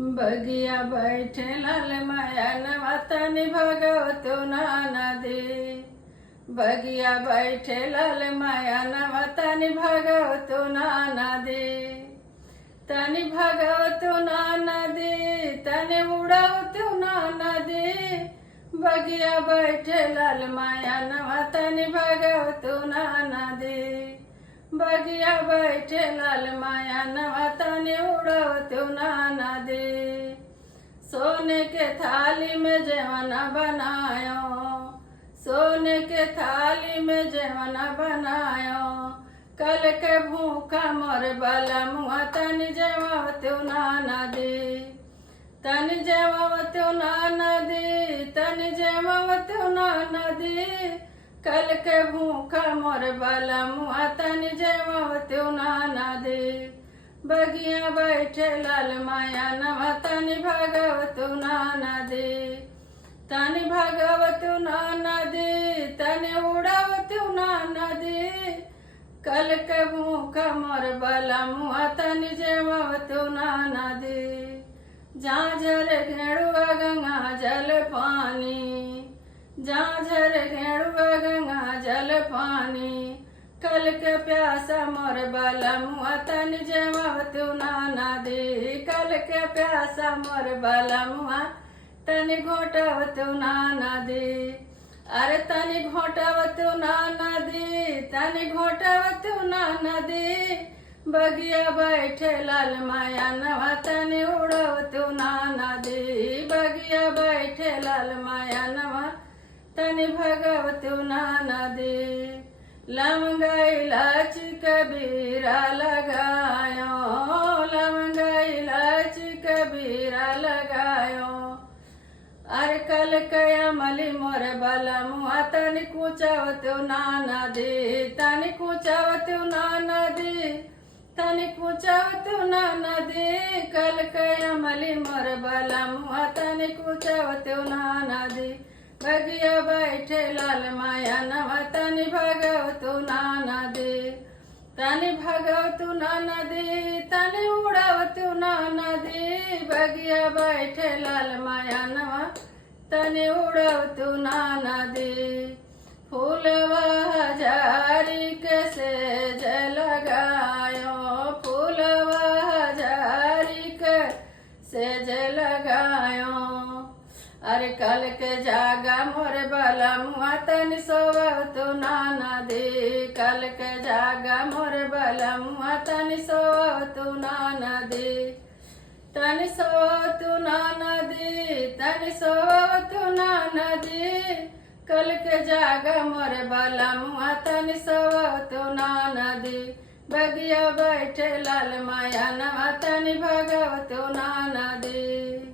बगिया बैठे लाल माया नवतनि भगवतो नाना दे। बगिया बैठे लाल माया नवतनि भगवतो नाना दे। तनि भगवतो नाना दे तनि उड़वतो नाना दे। बगिया बैठे लाल माया नवतनि भगवतो नाना दे। बगिया बैठे लाल माया नवतनि उड़वतो नाना दे। सोने के थाली में जेवना बनायो, सोने के थाली में जेवना बनायो। कल के भूखा मोर बाला मुआ तनि जेवतो नाना दे। तनि जेवतो नाना दे, तनि जेवतो नाना दे। कल के भूखा मोर बाला मुआ तनि जेवतो नाना दे। बगिया बैठे लाल माया नवतनि भगवतो नाना दे। तनि भगवतो नाना दे तनि उड़वतो नाना दे। कल के भूखा मोर बाला मुआ तनि जेवतो नाना दे। झांझर घेड़ुआ गंगा जल पानी, झांझर घेड़ुआ गंगा जल पानी। कल के प्यासा मोर बाला मुआ तनि जेवतो नाना दे। कल के प्यासा मोर बाला मुआ तनि घोटवतो नाना दे। अरे तनि घोटवतो नाना दे, तनि घोटवतो नाना दे। बगिया बैठे लाल माया नवतनि उड़वतो नाना दे। बगिया बैठे लाल माया नवतनि भगवतो नाना दे। लवंग इलायची कबीरा लगायो, लवंग इलायची कबीरा लगायो। अरे कल कया मली मोर बाला मुआ तनि कुचवतो नाना दे। तनि कुचवतो नाना दे, तनि कुचवतो नाना दे। कल कया मली मोर बाला मुआ तनि कुचवतो नाना दे। बगिया बैठे लाल माया नवतनि भगवतो नाना दे। तनि भगवतो नाना दे तनि उड़वतो नाना दे। बगिया बैठे लाल माया नवतनि उड़वतो नाना दे। फूलवा हजारी के सेज लगायो, फूलवा हजारी के सेज लगायो। अरे कल के जागा मोर बाला मुआ तनि सोवतो नाना दे। कल के जागा मोर बाला मुआ तनि सोवतो नाना दे। तनि सोवतो नाना दे, तनि सोवतो नाना दे। कल के जागा मोर बाला मुआ तनि सोवतो नाना दे। बगिया बैठे लाल माया नवतनि भगवतो नाना दे।